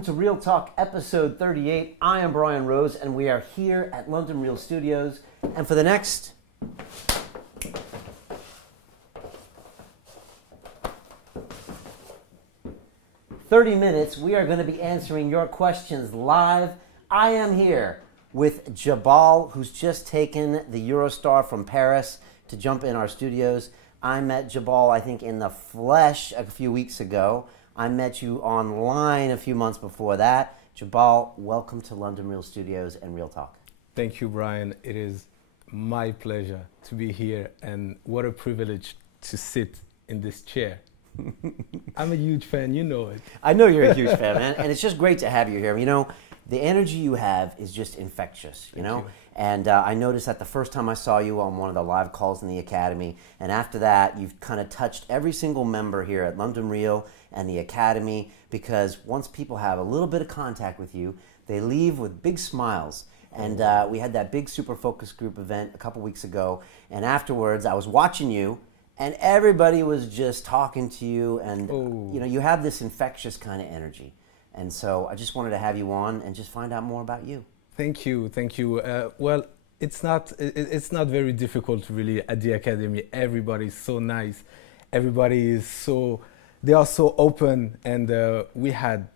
welcome to Real Talk episode 38. I am Brian Rose and we are here at London Real Studios, and for the next minutes we are going to be answering your questions live. I am here with Jabaal, who's just taken the Eurostar from Paris to jump in our studios. I met Jabaal, I think, in the flesh a few weeks ago. I met you online a few months before that. Jabaal, welcome to London Real Studios and Real Talk. Thank you, Brian. It is my pleasure to be here, and what a privilege to sit in this chair. I'm a huge fan, you know it. I know you're a huge fan, man, and it's just great to have you here. You know, the energy you have is just infectious, you know? Thank you. And I noticed that the first time I saw you on one of the live calls in the Academy, and after that, you've kind of touched every single member here at London Real and the Academy, because once people have a little bit of contact with you, they leave with big smiles. And we had that big Super Focus Group event a couple weeks ago, and afterwards I was watching you, and everybody was just talking to you, and you know, you have this infectious kind of energy. And so I just wanted to have you on and just find out more about you. Thank you, thank you. Well, it's not very difficult really at the Academy. Everybody's so nice. Everybody is they are so open, and we had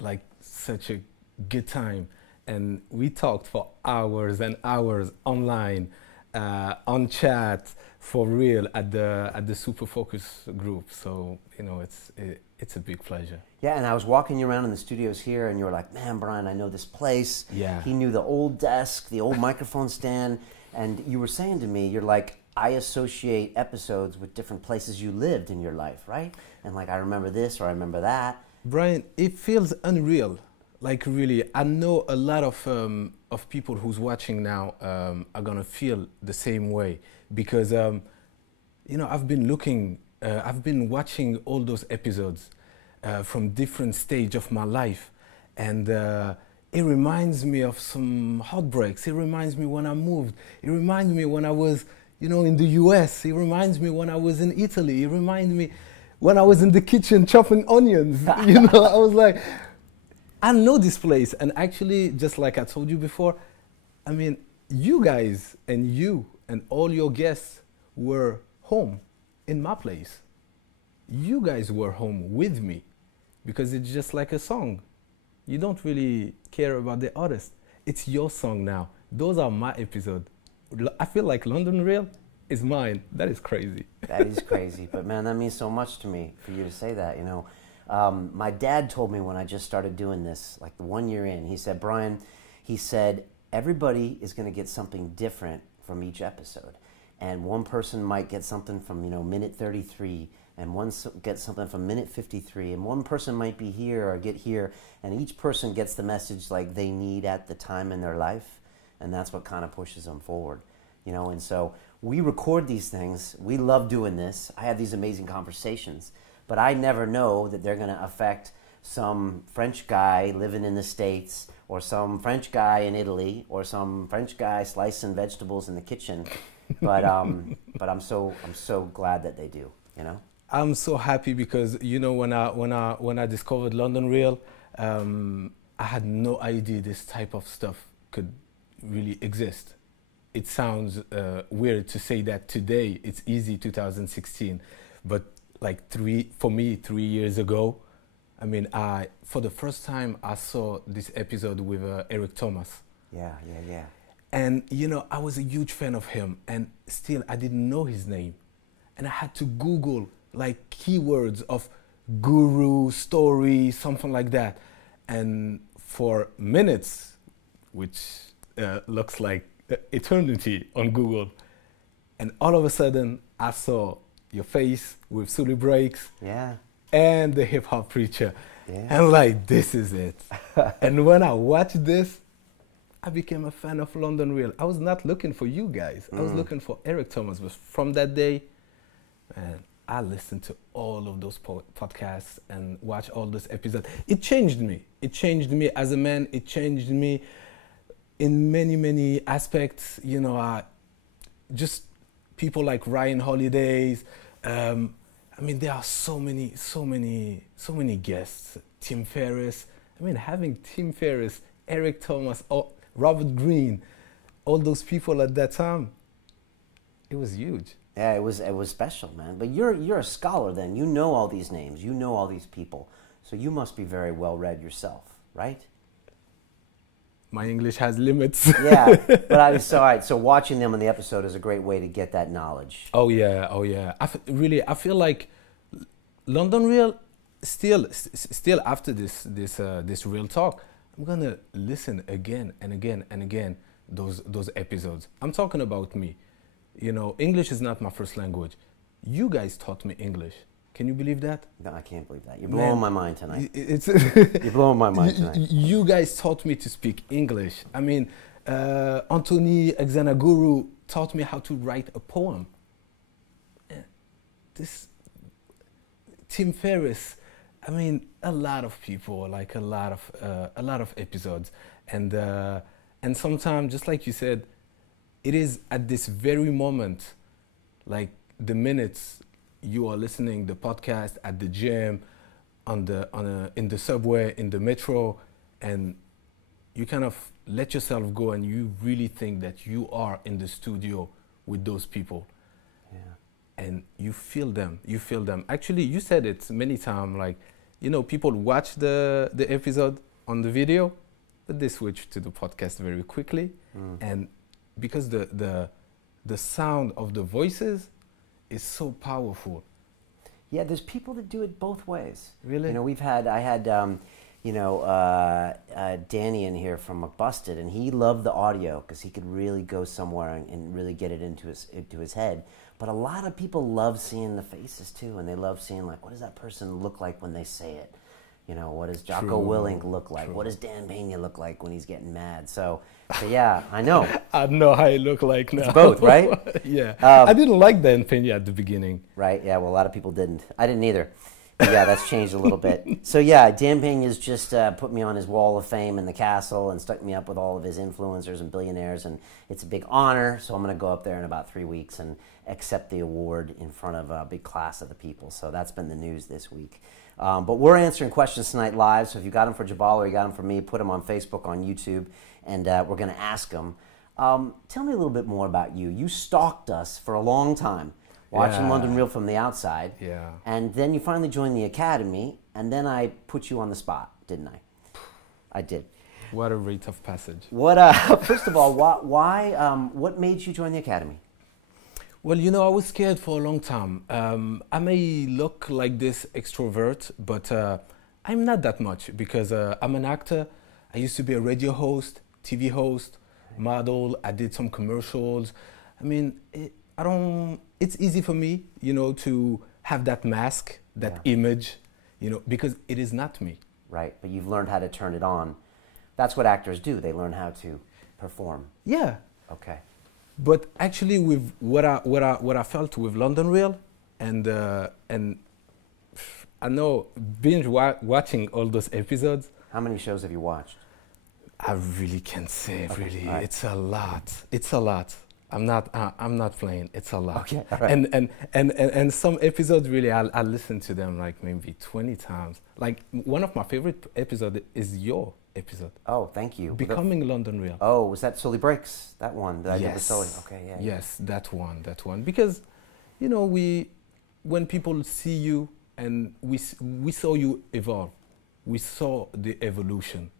like such a good time. And we talked for hours and hours online, on chat, for real, at the Super Focus Group. So, you know, it's a big pleasure. Yeah, and I was walking you around in the studios here, and you were like, man, Brian, I know this place. Yeah. He knew the old desk, the old microphone stand, and you were saying to me, you're like, I associate episodes with different places you lived in your life, right? And like, I remember this or I remember that. Brian, it feels unreal. Like, really, I know a lot of people who's watching now are gonna feel the same way, because you know, I've been watching all those episodes from different stage of my life, and it reminds me of some heartbreaks. It reminds me when I moved. It reminds me when I was, you know, in the US. It reminds me when I was in Italy. It reminds me when I was in the kitchen chopping onions. You know, I was like, I know this place. And actually, just like I told you before, I mean, you guys and you and all your guests were home in my place. You guys were home with me, because it's just like a song. You don't really care about the artist. It's your song now. Those are my episodes. I feel like London Real is mine. That is crazy. That is crazy, but man, that means so much to me for you to say that, you know. My dad told me when I just started doing this, like 1 year in, he said, Brian, he said, everybody is gonna get something different from each episode. And one person might get something from, you know, minute 33, and one gets something from minute 53, and one person might be here or get here, and each person gets the message like they need at the time in their life, and that's what kind of pushes them forward, you know. And so we record these things. We love doing this. I have these amazing conversations, but I never know that they're going to affect some French guy living in the States, or some French guy in Italy, or some French guy slicing vegetables in the kitchen. But I'm so glad that they do, you know. I'm so happy because, you know, when I discovered London Real, I had no idea this type of stuff could really exist. It sounds weird to say that today. It's easy, 2016, but like 3 years ago, I mean, for the first time I saw this episode with Eric Thomas. Yeah. And you know, I was a huge fan of him, and still I didn't know his name, and I had to Google like keywords of guru, story, something like that. And for minutes, which looks like eternity on Google, and all of a sudden I saw your face with Sully Breaks, Yeah. and the hip hop preacher. Yeah. And like, this is it. And when I watched this, I became a fan of London Real. I was not looking for you guys. I was looking for Eric Thomas. But from that day, man, I listened to all of those podcasts and watched all those episodes. It changed me. It changed me as a man. It changed me in many, many aspects. You know, just people like Ryan Holidays. I mean, there are so many guests. Tim Ferriss. I mean, having Tim Ferriss, Eric Thomas, Robert Greene, all those people at that time, it was huge. Yeah, it was special, man. But you're a scholar then. You know all these names. You know all these people. So you must be very well read yourself, right? My English has limits. Yeah, but all right. So watching them on the episode is a great way to get that knowledge. Oh yeah, oh yeah. I feel like London Real. Still after this real talk, I'm gonna listen again and again and again those episodes. I'm talking about me. You know, English is not my first language. You guys taught me English. Can you believe that? No, I can't believe that. You're blowing my mind tonight. You're blowing my mind tonight. You guys taught me to speak English. I mean, Anthony Exanaguru taught me how to write a poem. This Tim Ferriss, I mean, a lot of people, like a lot of episodes, and sometimes, just like you said, it is at this very moment, like the minutes you are listening the podcast at the gym, in the subway, in the metro, and you kind of let yourself go and you really think that you are in the studio with those people. Yeah. And you feel them. Actually, you said it many times, like, you know, people watch the episode on the video, but they switch to the podcast very quickly. And because the sound of the voices is so powerful. Yeah, there's people that do it both ways. Really? You know, I had Danny in here from McBusted, and he loved the audio because he could really go somewhere and really get it into his head. But a lot of people love seeing the faces too, and they love seeing, like, what does that person look like when they say it? You know, what does Jocko Willink look like? True. What does Dan Pena look like when he's getting mad? So yeah, I know. I know how he look like now. It's both, right? Yeah. I didn't like Dan Pena at the beginning. Right, yeah, well, a lot of people didn't. I didn't either. But yeah, that's changed a little bit. So yeah, Dan Pena's just put me on his wall of fame in the castle and stuck me up with all of his influencers and billionaires, and it's a big honor. So I'm going to go up there in about 3 weeks and accept the award in front of a big class of the people. So that's been the news this week. But we're answering questions tonight live, so if you got them for Jabaal or you got them for me, put them on Facebook, on YouTube, and we're going to ask them. Tell me a little bit more about you. You stalked us for a long time, watching London Real from the outside. Yeah. And then you finally joined the Academy, and then I put you on the spot, didn't I? I did. What a rite of passage. First of all, what made you join the Academy? Well, you know, I was scared for a long time. I may look like this extrovert, but I'm not that much because I'm an actor. I used to be a radio host, TV host, model. I did some commercials. I mean, it's easy for me, you know, to have that mask, that image, you know, because it is not me. Right, but you've learned how to turn it on. That's what actors do. They learn how to perform. Yeah. Okay. But actually, with what I felt with London Real, and I know watching all those episodes. How many shows have you watched? I really can't say. Okay. Really, right. It's a lot. I'm not playing. It's a lot. Okay. All right. And some episodes really I listen to them like maybe 20 times. Like one of my favorite episodes is your episode. Oh, thank you. Becoming London Real. Oh, was that Sully Breaks? That one that I did with Sully. Okay, yeah. Yes, that one. Because, you know, when people see you and we saw you evolve, we saw the evolution,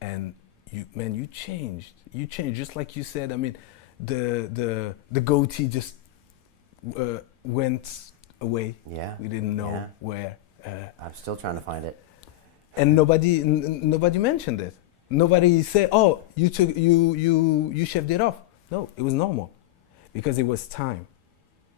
and you changed. You changed, just like you said. I mean, the goatee just went away. Yeah. We didn't know where. I'm still trying to find it. And nobody mentioned it. Nobody said, "Oh, you shaved it off." No, it was normal, because it was time.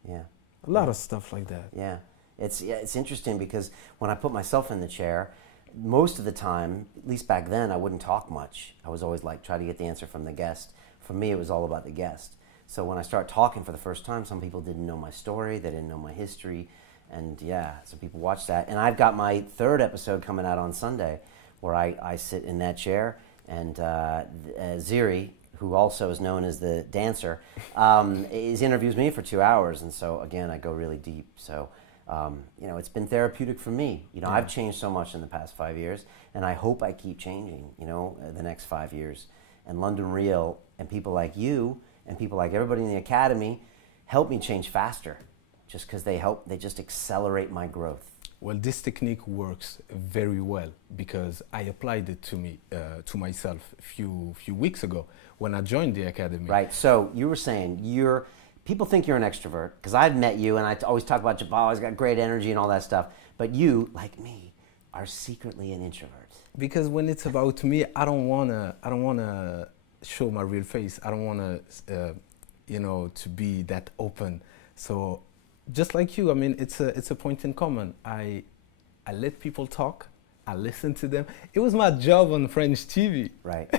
Yeah. A lot of stuff like that. Yeah. It's interesting because when I put myself in the chair, most of the time, at least back then, I wouldn't talk much. I was always like, try to get the answer from the guest. For me, it was all about the guest. So when I start talking for the first time, some people didn't know my story, they didn't know my history. And so people watch that. And I've got my 3rd episode coming out on Sunday where I sit in that chair, and Ziri, who also is known as the dancer, interviews me for 2 hours. And so, again, I go really deep. So you know, it's been therapeutic for me. You know, I've changed so much in the past 5 years, and I hope I keep changing, you know, the next 5 years. And London Real and people like you and people like everybody in the Academy help me change faster, just because they just accelerate my growth. Well, this technique works very well because I applied it to myself a few weeks ago when I joined the Academy. Right. So you were saying people think you're an extrovert because I've met you and I always talk about Jabaal. He's got great energy and all that stuff. But you, like me, are secretly an introvert. Because when it's about me, I don't wanna show my real face. I don't wanna, you know, to be that open. So, just like you, I mean, it's a point in common. I let people talk. I listen to them. It was my job on French TV. Right.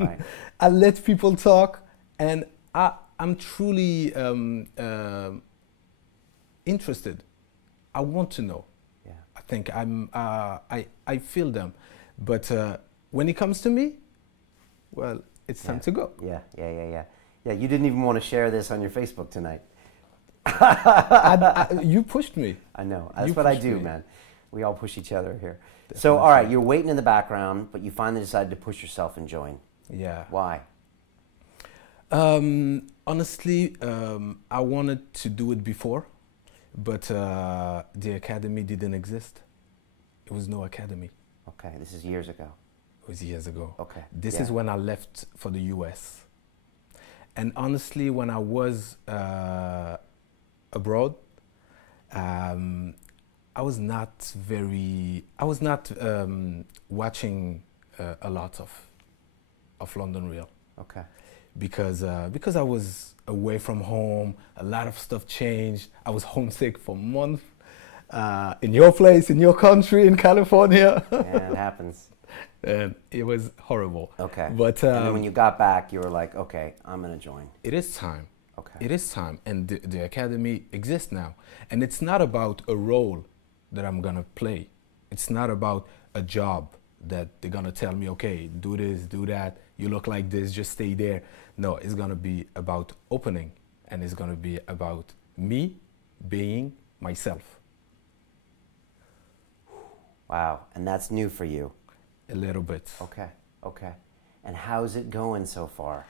Right. I let people talk, and I'm truly interested. I want to know. Yeah. I think I feel them, but when it comes to me, well, it's time to go. Yeah. You didn't even want to share this on your Facebook tonight. You pushed me. I know. That's what I do, man. We all push each other here. Definitely. So, all right, you're waiting in the background, but you finally decided to push yourself and join. Yeah. Why? Honestly, I wanted to do it before, but the Academy didn't exist. It was no Academy. Okay, this is years ago. It was years ago. Okay. This is when I left for the US. And honestly, when I was abroad, I was not watching a lot of London Real. Okay. Because I was away from home, a lot of stuff changed. I was homesick for months. In your place, in your country, in California. Yeah, it happens. And it was horrible. Okay. But and then when you got back, you were like, okay, I'm going to join. It is time. Okay. It is time. And the Academy exists now. And it's not about a role that I'm going to play. It's not about a job that they're going to tell me, okay, do this, do that. You look like this, just stay there. No, it's going to be about opening. And it's going to be about me being myself. Wow. And that's new for you. A little bit. Okay. Okay. And how's it going so far?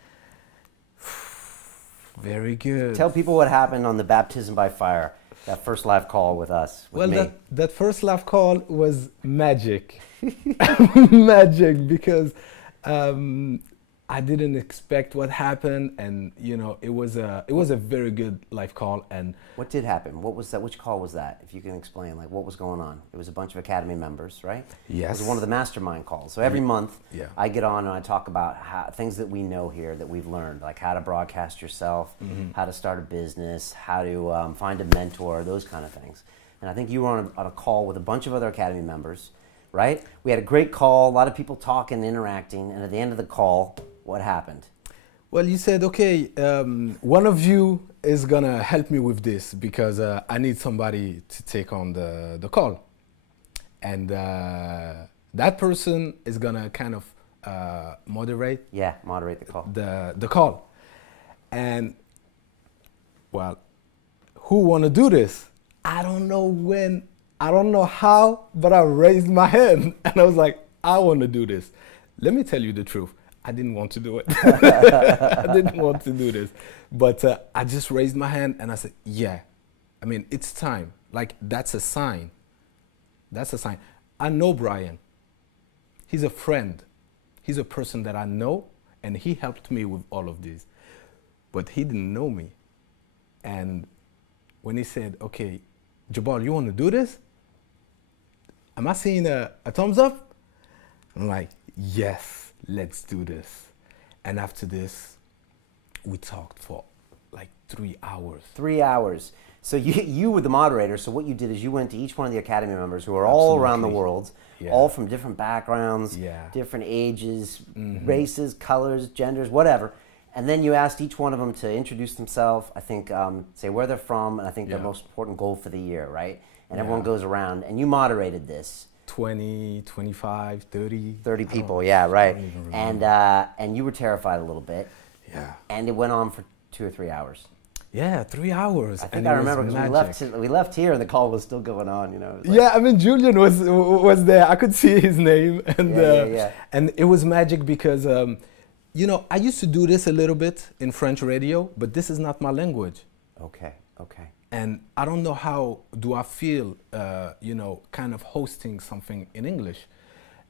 Very good. Tell people what happened on the Baptism by Fire, that first live call with us, with me. That first live call was magic. Magic, because I didn't expect what happened, and you know, it was a very good live call. And what did happen? What was that? Which call was that? If you can explain, like, what was going on? It was a bunch of Academy members, right? Yes. It was one of the mastermind calls. So every month, yeah. I get on and I talk about things that we know here that we've learned, like how to broadcast yourself, how to start a business, how to find a mentor, those kind of things. And I think you were on a call with a bunch of other Academy members, right? We had a great call, a lot of people talking, interacting, and at the end of the call, what happened? Well, you said, okay, one of you is going to help me with this because I need somebody to take on the call. And that person is going to kind of moderate. Yeah, moderate the call. The call. And, well, who want to do this? I don't know when, I don't know how, but I raised my hand. And I was like, I want to do this. Let me tell you the truth. I didn't want to do it. I didn't want to do this. But I just raised my hand and I said, yeah. I mean, it's time. Like, that's a sign. That's a sign. I know Brian. He's a friend. He's a person that I know, and he helped me with all of this. But he didn't know me. And when he said, okay, Jabaal, you want to do this? Am I seeing a thumbs up? I'm like, yes. Let's do this. And after this, we talked for like 3 hours. 3 hours. So you were the moderator. So what you did is you went to each one of the Academy members who are all around the world, all from different backgrounds, different ages, races, colors, genders, whatever. And then you asked each one of them to introduce themselves, I think, say where they're from, and I think their most important goal for the year, right? And everyone goes around, and you moderated this. 20, 25, 30. 30 people, yeah, right. And you were terrified a little bit. Yeah. And it went on for 2 or 3 hours. Yeah, 3 hours. I think and I it was remember because magic. we left here and the call was still going on. You know. It was like, Yeah, I mean Julian was there. I could see his name, and yeah. and it was magic because you know, I used to do this a little bit in French radio, but this is not my language, Okay. Okay. and I don't know how do I feel, you know, kind of hosting something in English,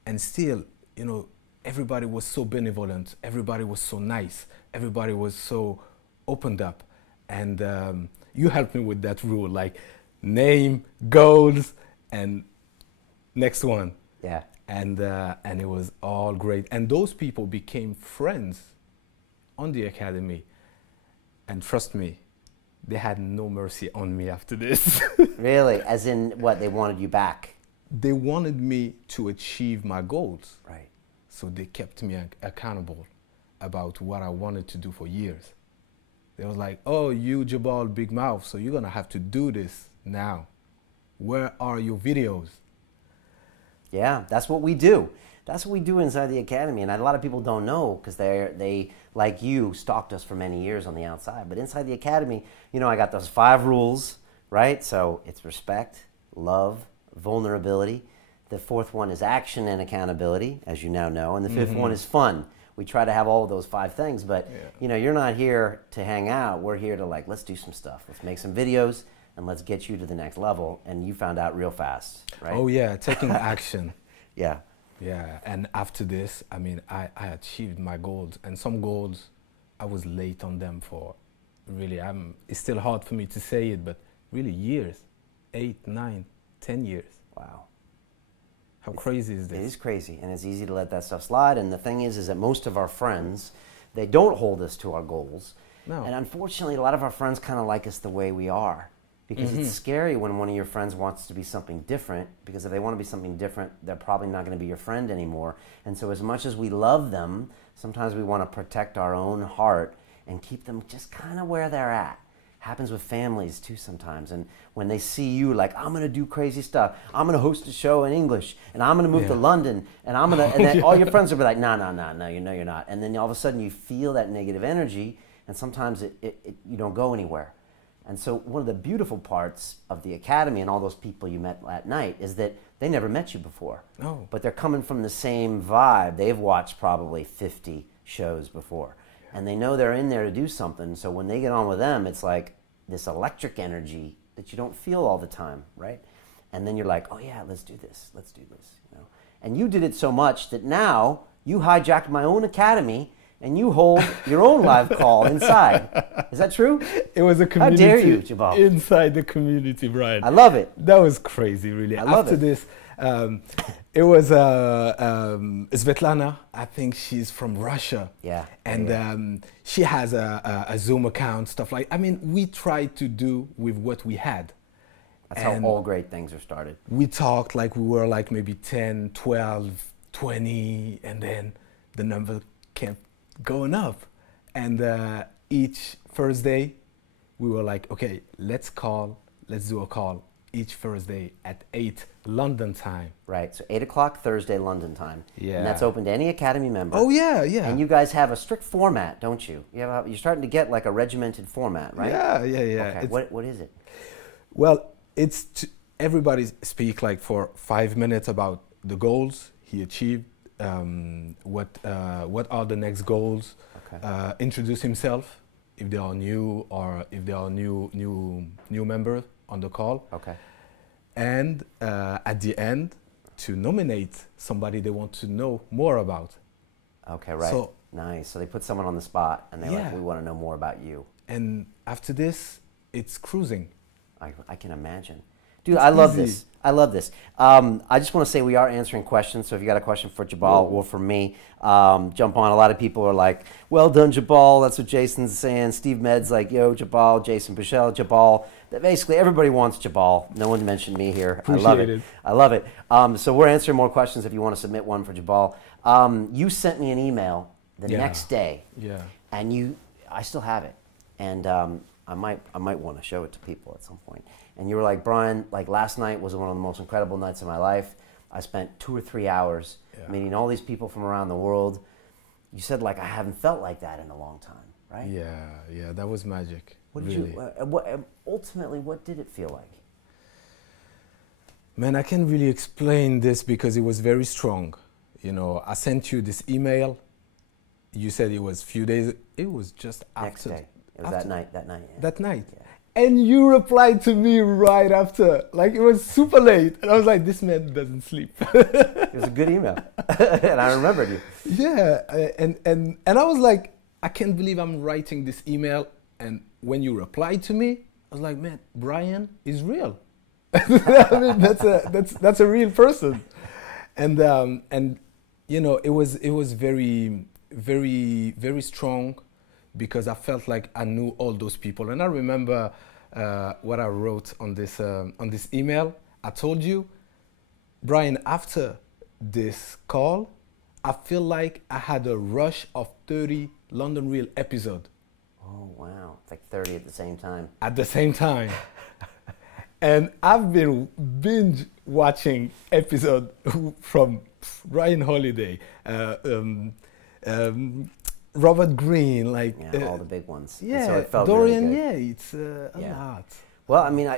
and still, you know, everybody was so benevolent, everybody was so nice, everybody was so opened up, and you helped me with that rule, like name, goals, and next one. Yeah. And it was all great. And those people became friends on the academy. And trust me, they had no mercy on me after this. Really? As in what? They wanted you back. They wanted me to achieve my goals. Right. So they kept me accountable about what I wanted to do for years. They was like, oh, you Jabaal Big Mouth, so you're gonna have to do this now. Where are your videos? Yeah, that's what we do. That's what we do inside the academy, and a lot of people don't know because they like you stalked us for many years on the outside. But inside the academy, you know, I got those 5 rules, right? So it's respect, love, vulnerability. The 4th one is action and accountability, as you now know, and the 5th one is fun. We try to have all of those 5 things, but you know, you're not here to hang out. We're here to like, let's do some stuff. Let's make some videos and let's get you to the next level. And you found out real fast, right? Oh yeah, taking action. Yeah. Yeah, and after this, I mean, I achieved my goals, and some goals I was late on them for. Really, it's still hard for me to say it, but really years, 8, 9, 10 years. Wow. How crazy is this? It is crazy, and it's easy to let that stuff slide. And the thing is that most of our friends, they don't hold us to our goals. No. And unfortunately, a lot of our friends kind of like us the way we are. Because it's scary when one of your friends wants to be something different, because if they want to be something different, they're probably not going to be your friend anymore. And so as much as we love them, sometimes we want to protect our own heart and keep them just kind of where they're at. Happens with families too sometimes. And when they see you like, I'm going to do crazy stuff, I'm going to host a show in English, and I'm going to move to London, and I'm going to, and then all your friends will be like, no, you know you're not. And then all of a sudden you feel that negative energy, and sometimes you don't go anywhere. And so one of the beautiful parts of the academy and all those people you met at night is that they never met you before. No. But they're coming from the same vibe. They've watched probably 50 shows before. And they know they're in there to do something. So when they get on with them, it's like this electric energy that you don't feel all the time, right? And then you're like, oh yeah, let's do this, you know. And you did it so much that now you hijacked my own academy and you hold your own live call inside. Is that true? It was a community. How dare you, Jabaal? Inside the community, Brian. I love it. That was crazy, really. I love After it. this, it was Svetlana. I think she's from Russia. Yeah. And she has a Zoom account, stuff like. I mean, we tried to do with what we had. That's how all great things are started. We talked like we were like maybe 10, 12, 20, and then the number kept going up. And each Thursday, we were like, okay, let's do a call each Thursday at 8 London time. Right, so 8 o'clock Thursday London time. Yeah. And that's open to any Academy member. Oh, yeah, yeah. And you guys have a strict format, don't you? You're starting to get like a regimented format, right? Yeah. Okay, what is it? Well, everybody speak like for 5 minutes about the goals he achieved, what are the next goals, okay. Introduce himself if they are new or if they are new members on the call. Okay. And at the end, to nominate somebody they want to know more about. Okay, right. So, nice. So they put someone on the spot and they're like, we want to know more about you. And after this, it's cruising. I can imagine. Dude, I love this. I love this. I just want to say we are answering questions, so if you got a question for Jabaal or for me, jump on. A lot of people are like, well done, Jabaal. That's what Jason's saying. Steve Med's like, yo, Jabaal. Jason Pichel, Jabaal. Basically, everybody wants Jabaal. No one mentioned me here. I love it. I love it. So we're answering more questions if you want to submit one for Jabaal. You sent me an email the next day. Yeah. And I still have it. And I might want to show it to people at some point. And you were like, Brian, like last night was one of the most incredible nights of my life. I spent 2 or 3 hours meeting all these people from around the world. You said like, I haven't felt like that in a long time. right? Yeah, that was magic. What did really. Ultimately, what did it feel like? Man, I can't really explain this because it was very strong. You know, I sent you this email. You said it was few days. It was just Next after. day. It was that night. Yeah. That night. Yeah. And you replied to me right after. Like, it was super late. And I was like, this man doesn't sleep. It was a good email. And I remembered you. Yeah. And I was like, I can't believe I'm writing this email. And when you replied to me, I was like, man, Brian is real. I mean, that's a real person. And you know, it was very, very, very strong because I felt like I knew all those people. And I remember what I wrote on this email. I told you, Brian, after this call, I feel like I had a rush of 30 London Real episodes. Oh, wow. It's like 30 at the same time. At the same time. And I've been binge watching episodes from Ryan Holiday, Robert Greene, like all the big ones. Yeah, so it felt Dorian really good. Yates, a lot. Well, I mean,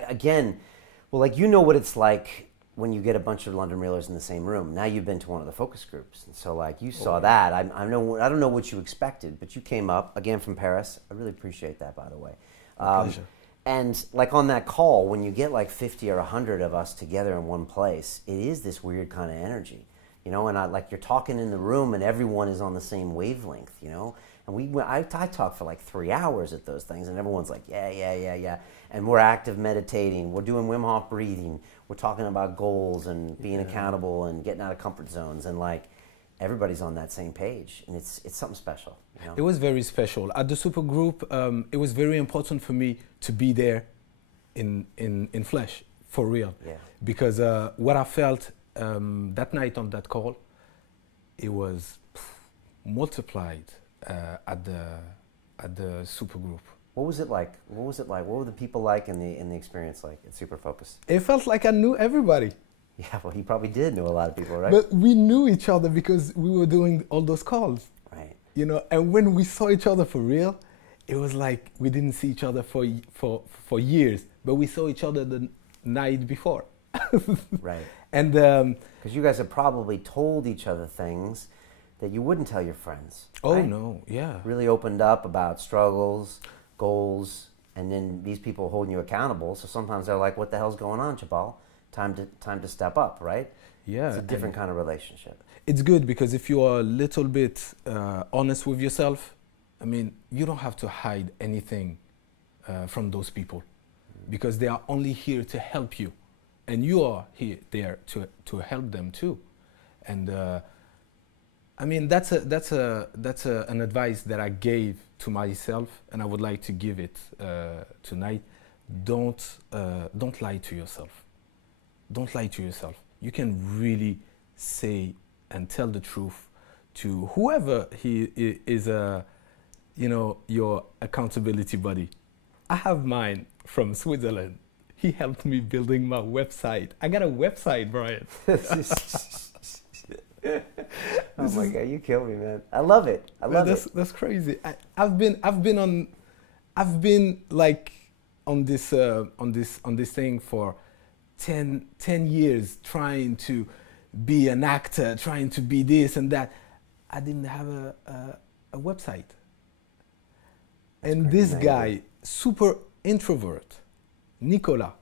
like you know what it's like when you get a bunch of London Reelers in the same room. Now you've been to one of the focus groups, and so like you saw that. I don't know what you expected, but you came up again from Paris. I really appreciate that, by the way. Pleasure. And like on that call, when you get like 50 or 100 of us together in one place, it is this weird kind of energy, you know. And like you're talking in the room, and everyone is on the same wavelength, you know. And I talked for like 3 hours at those things, and everyone's like, yeah. And we're active meditating, we're doing Wim Hof breathing, we're talking about goals and being accountable and getting out of comfort zones, and like everybody's on that same page, and it's something special. You know? It was very special. At the supergroup, it was very important for me to be there in flesh, for real. Yeah. Because what I felt that night on that call, it was multiplied at the supergroup. What was it like? What were the people like in the experience like at Super Focus? It felt like I knew everybody. Yeah, well, he probably did know a lot of people, right? But we knew each other because we were doing all those calls. Right. You know, and when we saw each other for real, it was like we didn't see each other for years, but we saw each other the night before. Right. And because you guys have probably told each other things that you wouldn't tell your friends. oh right? no, yeah. Really opened up about struggles, goals, and then these people holding you accountable. So sometimes they're like, "What the hell's going on, Jabaal? Time to step up," right? Yeah. It's a different kind of relationship. It's good because if you are a little bit honest with yourself, I mean, you don't have to hide anything from those people because they are only here to help you, and you are there to help them too. And I mean, that's an advice that I gave to myself, and I would like to give it tonight. Don't lie to yourself. Don't lie to yourself. You can really say and tell the truth to whoever he is, your accountability buddy. I have mine from Switzerland. He helped me building my website. I got a website, Brian. Oh my God, you kill me, man. I love it. I love it. That's crazy. I've been like on this thing for 10 years, trying to be an actor, trying to be this and that. I didn't have a website. That's and crazy. this guy, super introvert, Nicolas.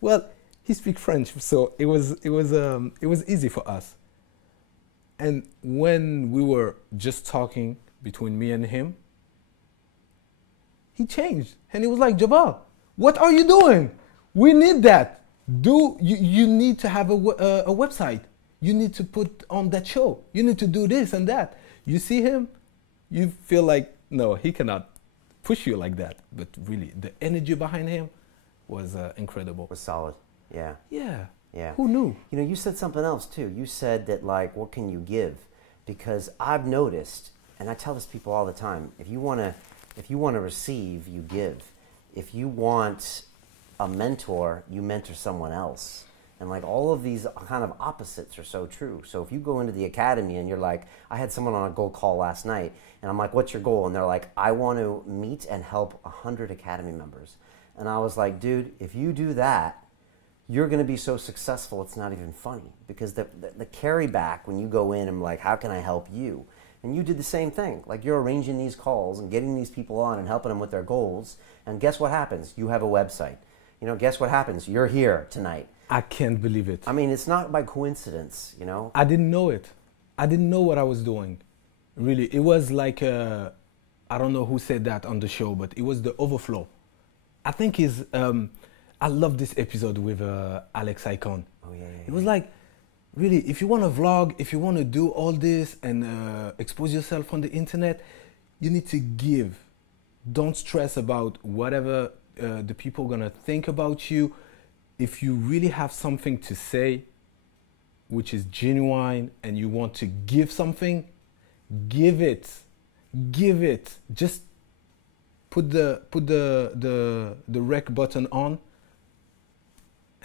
Well, he speaks French, so it was easy for us. And when we were just talking between me and him, he changed. And he was like, Jabaal, what are you doing? We need that. You need to have a website. You need to put on that show. You need to do this and that. You see him, you feel like, no, he cannot push you like that. But really, the energy behind him was incredible. Was solid. Yeah. Yeah. Yeah. Who knew? You know, you said something else too. You said that, like, what can you give? Because I've noticed, and I tell this to people all the time, if you want to receive, you give. If you want a mentor, you mentor someone else. And like all of these kind of opposites are so true. So if you go into the academy and you're like, I had someone on a goal call last night, and I'm like, what's your goal? And they're like, I want to meet and help 100 academy members. And I was like, dude, if you do that, you're going to be so successful, it's not even funny. Because the carry back when you go in and like, how can I help you? And you did the same thing. Like you're arranging these calls and getting these people on and helping them with their goals. And guess what happens? You have a website. You know, guess what happens? You're here tonight. I can't believe it. I mean, it's not by coincidence, you know? I didn't know it. I didn't know what I was doing. Really, it was like, I don't know who said that on the show, but it was the overflow. I think I love this episode with Alex Icon. Oh, yeah. It was like, really, if you want to vlog, if you want to do all this and expose yourself on the internet, you need to give. Don't stress about whatever the people are going to think about you. If you really have something to say, which is genuine, and you want to give something, give it. Give it. Just put the rec button on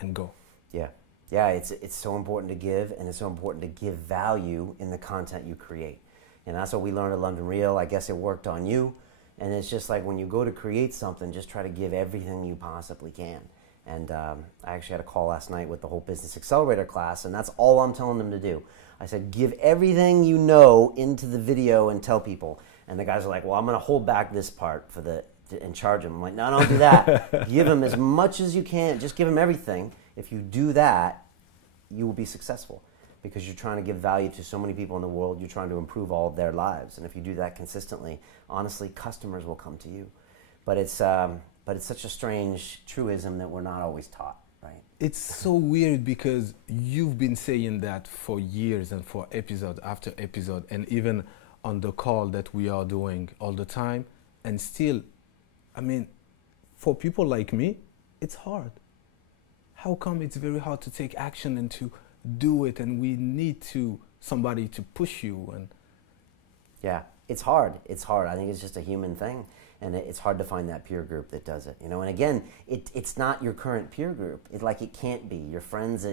and go. Yeah. Yeah, it's so important to give, and it's so important to give value in the content you create. And that's what we learned at London Real. I guess it worked on you. And it's just like when you go to create something, just try to give everything you possibly can. And I actually had a call last night with the whole Business Accelerator class, and that's all I'm telling them to do. I said, give everything you know into the video and tell people. And the guys are like, well, I'm going to hold back this part and charge them. I'm like, no, don't do that. Give them as much as you can. Just give them everything. If you do that, you will be successful because you're trying to give value to so many people in the world. You're trying to improve all of their lives. And if you do that consistently, honestly, customers will come to you. But it's such a strange truism that we're not always taught, right? It's so weird because you've been saying that for years and for episode after episode, and even on the call that we are doing all the time. And still, I mean, for people like me, it's hard. How come it's very hard to take action and to do it, and we need somebody to push you? And yeah, it's hard. It's hard. I think it's just a human thing. And it's hard to find that peer group that does it, you know. And again, it's not your current peer group. It can't be your friends.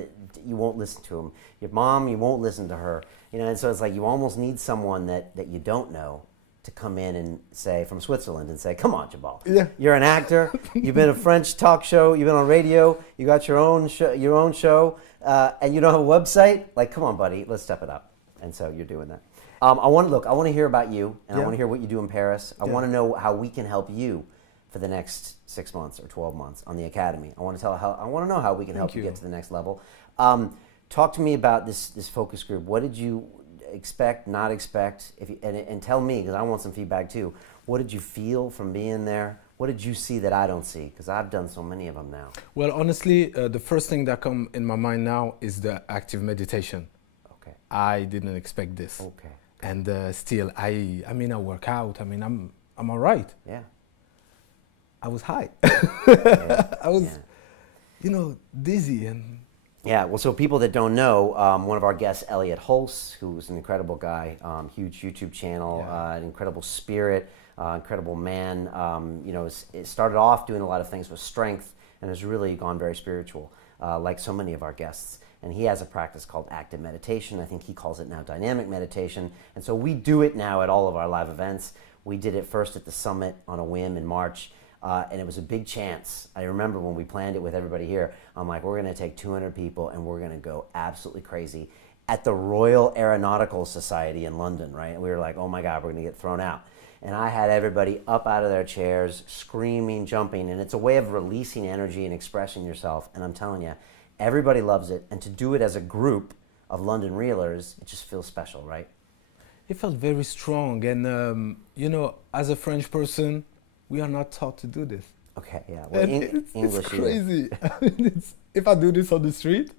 You won't listen to them. Your mom, you won't listen to her, you know. And so it's like you almost need someone that you don't know to come in and say from Switzerland and say, "Come on, Jabaal. Yeah. You're an actor. You've been a French talk show. You've been on radio. You got your own show, and you don't have a website. Like, come on, buddy. Let's step it up." And so you're doing that. I want to hear about you, and I want to hear what you do in Paris. I want to know how we can help you for the next 6 months or 12 months on the Academy. I want to know how we can help you get to the next level. Talk to me about this focus group. What did you expect, not expect, and tell me, because I want some feedback too. What did you feel from being there? What did you see that I don't see? Because I've done so many of them now. Well, honestly, the first thing that comes in my mind now is the active meditation. Okay. I didn't expect this. Okay. And still, I work out. I mean, I'm all right. Yeah. I was high. Yeah. I was, dizzy and. Yeah. Well, so people that don't know, one of our guests, Elliot Hulse, who's an incredible guy, huge YouTube channel, an incredible spirit, incredible man. It started off doing a lot of things with strength and has really gone very spiritual, like so many of our guests. And he has a practice called active meditation. I think he calls it now dynamic meditation. And so we do it now at all of our live events. We did it first at the summit on a whim in March, and it was a big chance. I remember when we planned it with everybody here, I'm like, we're going to take 200 people and we're going to go absolutely crazy at the Royal Aeronautical Society in London, right? And we were like, oh my God, we're going to get thrown out. And I had everybody up out of their chairs, screaming, jumping, and it's a way of releasing energy and expressing yourself. And I'm telling you, everybody loves it, and to do it as a group of London Reelers, it just feels special, right? It felt very strong, and as a French person, we are not taught to do this. Okay, yeah. Well, it's crazy. If I do this on the street,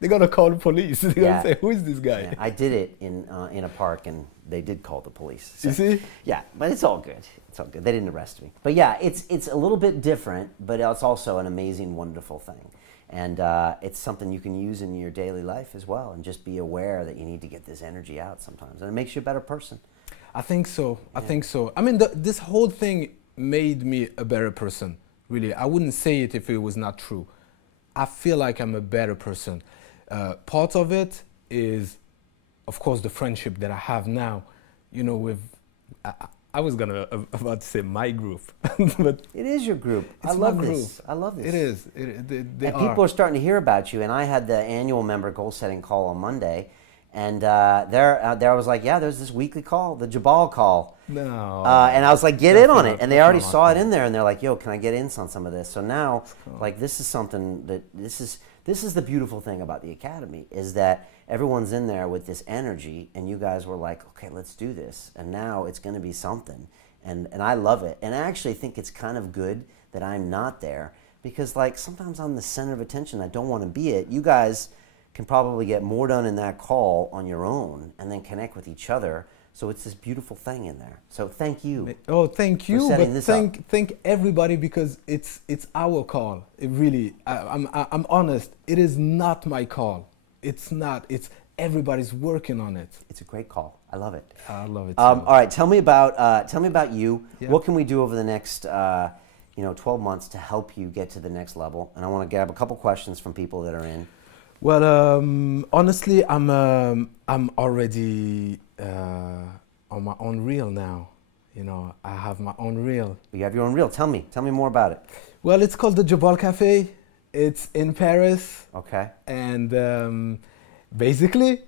they're gonna call the police. They're gonna say, "Who is this guy?" Yeah, I did it in a park, and they did call the police. So, you see? Yeah, but it's all good. It's all good. They didn't arrest me. But yeah, it's a little bit different, but it's also an amazing, wonderful thing. And it's something you can use in your daily life as well, and just be aware that you need to get this energy out sometimes, and it makes you a better person. I think so. Yeah. I think so. I mean, this whole thing made me a better person. Really, I wouldn't say it if it was not true. I feel like I'm a better person. Part of it is, of course, the friendship that I have now, with, I was about to say my group, but it is your group. It's I love my group. this. I love this. It is. And people are starting to hear about you. And I had the annual member goal setting call on Monday, and there I was like, yeah, there's this weekly call, the Jabaal call. No. And I was like, get in on it. And they already saw it in there, and they're like, yo, can I get in on some of this? So now, like, this is something that this is the beautiful thing about the Academy, is that everyone's in there with this energy, and you guys were like, okay, let's do this. And now it's going to be something. And I love it. And I actually think it's kind of good that I'm not there, because, like, sometimes I'm the center of attention. I don't want to be it. You guys can probably get more done in that call on your own and then connect with each other. So it's this beautiful thing in there. So thank you. Oh, thank you. But thank everybody, because it's our call. It really, I'm honest. It is not my call. It's not. It's everybody's working on it. It's a great call. I love it. I love it. All right, tell me about you. Yeah. What can we do over the next 12 months to help you get to the next level? And I want to grab a couple questions from people that are in. Well, honestly, I'm already on my own reel now. I have my own reel. You have your own reel. Tell me more about it. Well, it's called the Jabaal Cafe. It's in Paris. Okay. And basically,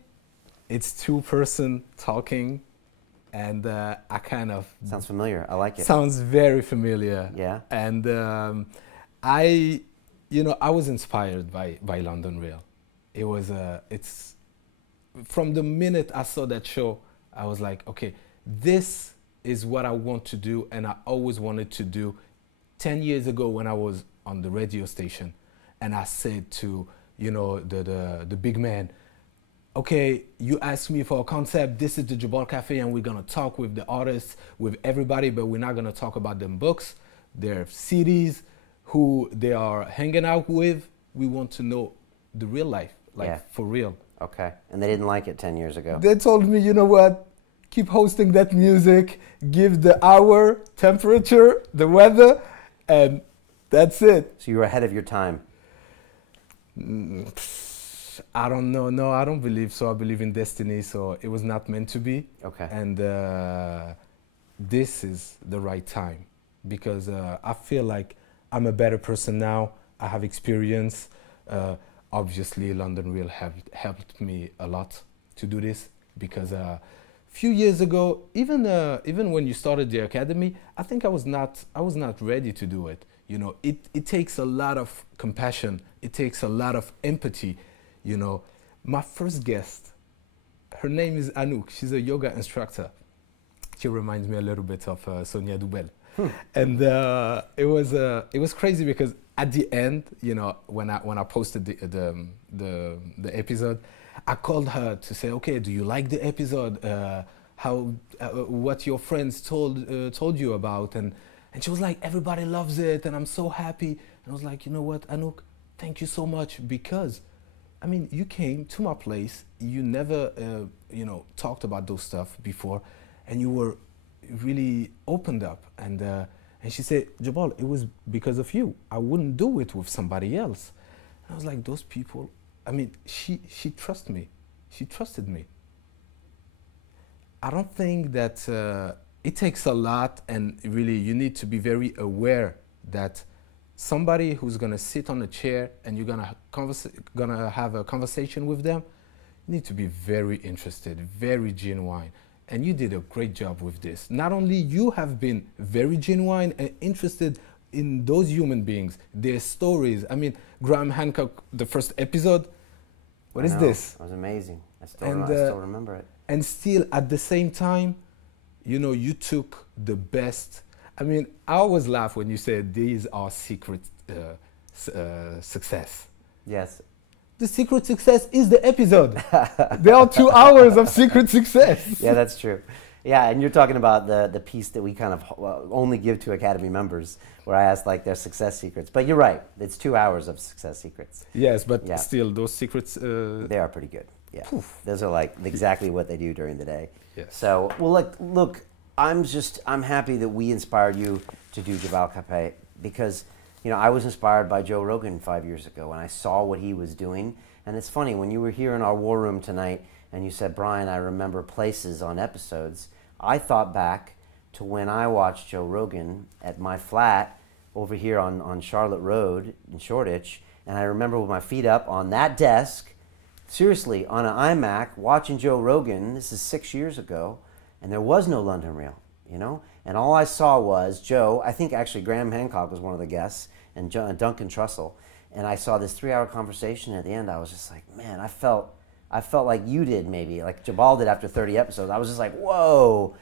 it's two-person talking, and I kind of... Sounds familiar. I like it. Sounds very familiar. Yeah. And I was inspired by London Real. It's from the minute I saw that show, I was like, okay, this is what I want to do, and I always wanted to do. 10 years ago, when I was on the radio station, and I said to the big man, okay, you asked me for a concept. This is the Jabaal Cafe, and we're gonna talk with the artists, with everybody, but we're not gonna talk about them books, their CDs, who they are hanging out with. We want to know the real life, for real. Okay, and they didn't like it 10 years ago. They told me, you know what? Keep hosting that music, give the hour, temperature, the weather, and that's it. So you were ahead of your time. I don't know. No, I don't believe so. I believe in destiny, so it was not meant to be. Okay. And this is the right time, because I feel like I'm a better person now. I have experience. Obviously, London Real helped me a lot to do this, because a few years ago, even when you started the Academy, I think I was not ready to do it. It takes a lot of compassion. It takes a lot of empathy. My first guest, her name is Anouk. She's a yoga instructor. She reminds me a little bit of Sonia Dubel. And it was crazy, because at the end, when I posted the episode, I called her to say, okay, do you like the episode? What your friends told you about? And she was like, everybody loves it, and I'm so happy. And I was like, you know what, Anouk, thank you so much, because you came to my place. You never, talked about those stuff before, and you were really opened up. And she said, Jabaal, it was because of you. I wouldn't do it with somebody else. And I was like, those people. She trusted me. She trusted me. I don't think that it takes a lot, and really, you need to be very aware that somebody who's gonna sit on a chair and you're gonna have a conversation with them, you need to be very interested, very genuine. And you did a great job with this. Not only you have been very genuine and interested in those human beings, their stories. Graham Hancock, the first episode, what is this? It was amazing. I still remember it. And still, at the same time, you took the best. I always laugh when you said these are secret success. Yes. The secret success is the episode. There are 2 hours of secret success. Yeah, that's true. Yeah, and you're talking about the piece that we kind of only give to Academy members, where I asked their success secrets. But you're right, it's 2 hours of success secrets. Yes, but still, those secrets... they are pretty good, yeah. Poof. Those are exactly what they do during the day. Yes. So, well, look, I'm happy that we inspired you to do Jabaal Cafe, because, you know, I was inspired by Joe Rogan 5 years ago, and I saw what he was doing. And it's funny, when you were here in our war room tonight and you said, Brian, I remember places on episodes, I thought back to when I watched Joe Rogan at my flat over here on Charlotte Road in Shoreditch, and I remember with my feet up on that desk, seriously, on an iMac, watching Joe Rogan. This is 6 years ago, and there was no London Real, you know? And all I saw was Joe, I think actually Graham Hancock was one of the guests, and Duncan Trussell, and I saw this 3-hour conversation. At the end, I was just like, man, I felt like you did, maybe, like Jabaal did after 30 episodes. I was just like, whoa.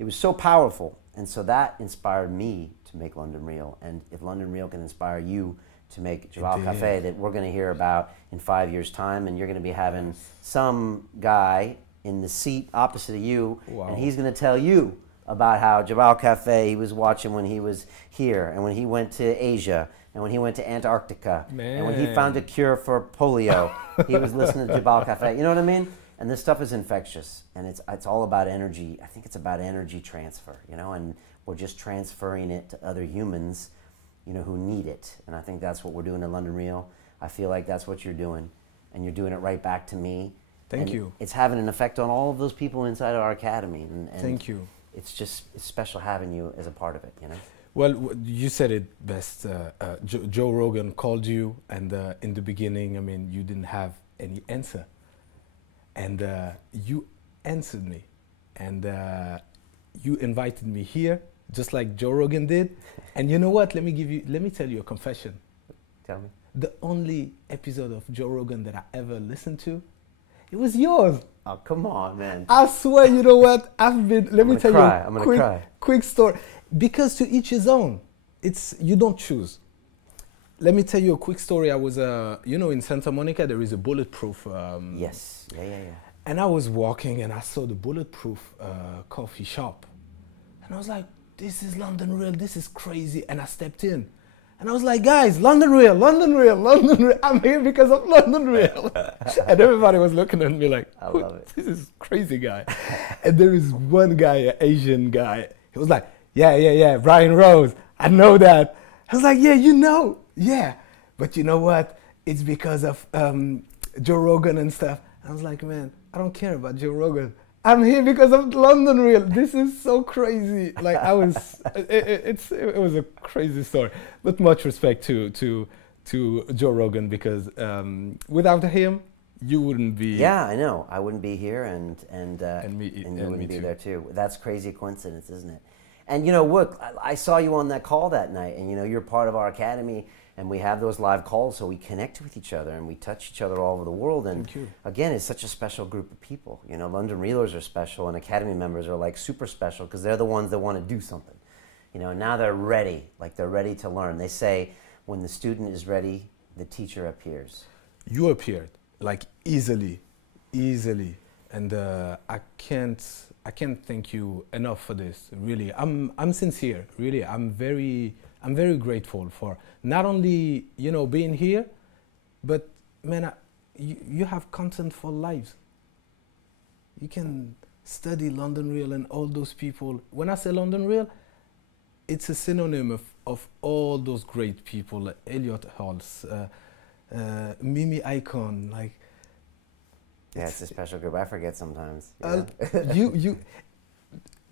It was so powerful. And so that inspired me to make London Real. And if London Real can inspire you to make Jabaal Cafe, that we're going to hear about in 5 years' time, and you're going to be having some guy in the seat opposite of you, and he's going to tell you about how Jabaal Cafe he was watching when he was here, and when he went to Asia, and when he went to Antarctica, and when he found a cure for polio, he was listening to Jabaal Cafe. You know what I mean? And this stuff is infectious, and it's all about energy. I think it's about energy transfer, you know, and we're just transferring it to other humans, you know, who need it. And I think that's what we're doing in London Real. I feel like that's what you're doing, and you're doing it right back to me. Thank you. It's having an effect on all of those people inside of our academy. And thank you. It's special having you as a part of it, you know? Well, you said it best. Joe Rogan called you, and in the beginning, I mean, you didn't have any answer. And you answered me, and you invited me here, just like Joe Rogan did. And you know what? Let me tell you a confession. Tell me. The only episode of Joe Rogan that I ever listened to, it was yours. Oh, come on, man. I swear, you know what? Let me tell you a quick story. Because to each his own. You don't choose. Let me tell you a quick story. I was, you know, in Santa Monica, there is a Bulletproof. Yes. Yeah. And I was walking, and I saw the Bulletproof coffee shop. And I was like, this is London Real. This is crazy. And I stepped in. And I was like, guys, London Real, London Real, London Real. I'm here because of London Real. And everybody was looking at me like, I love it. This is crazy guy. And there is one guy, an Asian guy. He was like, yeah, Brian Rose. I know that. I was like, yeah, you know. Yeah. But you know what? It's because of Joe Rogan and stuff. I was like, man, I don't care about Joe Rogan. I'm here because of London Real. This is so crazy. Like it was a crazy story. But much respect to Joe Rogan, because without him, you wouldn't be. Yeah, I know. I wouldn't be here, and you wouldn't be there too. That's crazy coincidence, isn't it? And you know, look, I saw you on that call that night, and you know, you're part of our academy. And we have those live calls, so we connect with each other and we touch each other all over the world. And again, it's such a special group of people. You know, London Reelers are special, and Academy members are like super special, because they're the ones that want to do something. You know, now they're ready, like they're ready to learn. They say when the student is ready, the teacher appears. You appeared like easily, and I can't thank you enough for this. Really, I'm sincere. Really, I'm very grateful for not only, you know, being here, but man, you have content for lives. You can study London Real and all those people. When I say London Real, it's a synonym of all those great people, like Elliot Halls, Mimi Icon, like. Yeah, it's a special group. I forget sometimes. You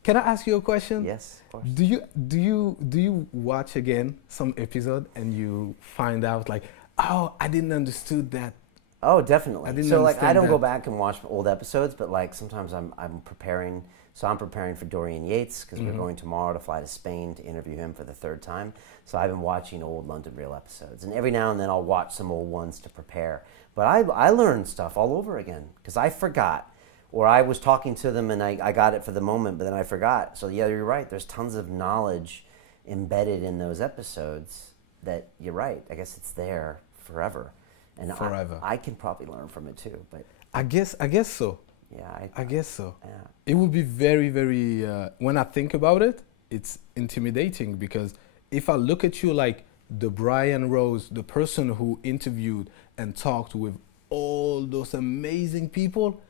Can I ask you a question? Yes, of course. Do you watch again some episode and you find out like, oh, I didn't understood that? Oh, definitely. I didn't so like, I don't that. go back and watch old episodes, but like sometimes I'm preparing. So I'm preparing for Dorian Yates, because we're going tomorrow to fly to Spain to interview him for the 3rd time. So I've been watching old London Real episodes, and every now and then I'll watch some old ones to prepare. But I learn stuff all over again, because I forgot. Or I was talking to them and I got it for the moment, but then I forgot. So yeah, you're right. There's tons of knowledge embedded in those episodes that you're right. I guess it's there forever. And forever. I can probably learn from it too. But I guess so. Yeah, I guess so. Yeah. It would be very, very, when I think about it, it's intimidating, because if I look at you like the Brian Rose, the person who interviewed and talked with all those amazing people,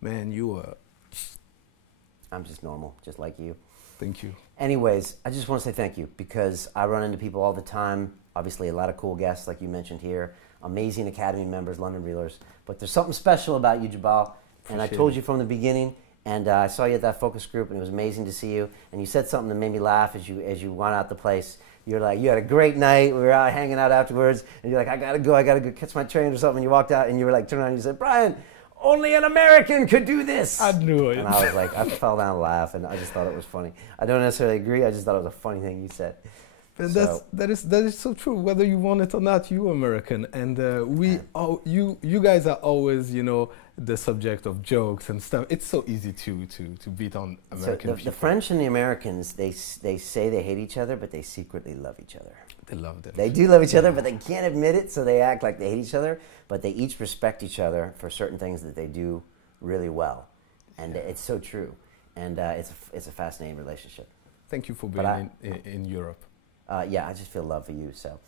man, you I'm just normal, just like you. Thank you. Anyways, I just want to say thank you because I run into people all the time. Obviously, a lot of cool guests, like you mentioned here, amazing Academy members, London Reelers. But there's something special about you, Jabaal. And I told you from the beginning. And I saw you at that focus group, and it was amazing to see you. And you said something that made me laugh as you went out the place. You're like, you had a great night. We were out hanging out afterwards, and you're like, I gotta go catch my train or something. And you walked out, and you were like, turned around, and you said, Brian, only an American could do this. I knew it. And I was like, I fell down and laughed, and I just thought it was funny. I don't necessarily agree. I just thought it was a funny thing you said. And that is so true. Whether you want it or not, you're American, and you guys are always, you know, the subject of jokes and stuff. It's so easy to beat on American people. The French and the Americans, they say they hate each other, but they secretly love each other. They love them. They do love each other, but they can't admit it, so they act like they hate each other. But they each respect each other for certain things that they do really well, and it's so true. And it's a fascinating relationship. Thank you for being in Europe. Yeah, I just feel love for you. So,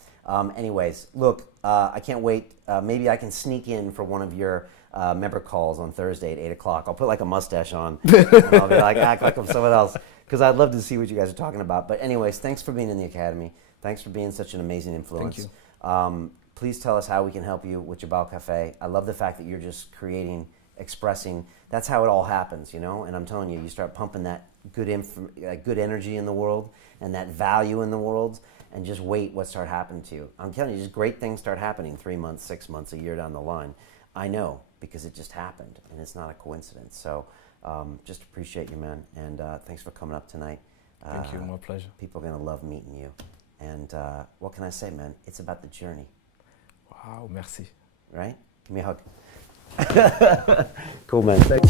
anyways, look, I can't wait. Maybe I can sneak in for one of your member calls on Thursday at 8 o'clock. I'll put like a mustache on, and I'll be like, act like I'm someone else, because I'd love to see what you guys are talking about. But anyways, thanks for being in the Academy. Thanks for being such an amazing influence. Thank you. Please tell us how we can help you with Jabaal Cafe. I love the fact that you're just creating, expressing. That's how it all happens, you know. And I'm telling you, you start pumping that good energy in the world and that value in the world, and just wait what start happening to you. I'm telling you, just great things start happening 3 months, 6 months, a year down the line. I know, because it just happened, and it's not a coincidence. So just appreciate you, man, and thanks for coming up tonight. Thank you, my pleasure. People are going to love meeting you. And what can I say, man? It's about the journey. Wow, merci. Right? Give me a hug. Cool, man. Thanks.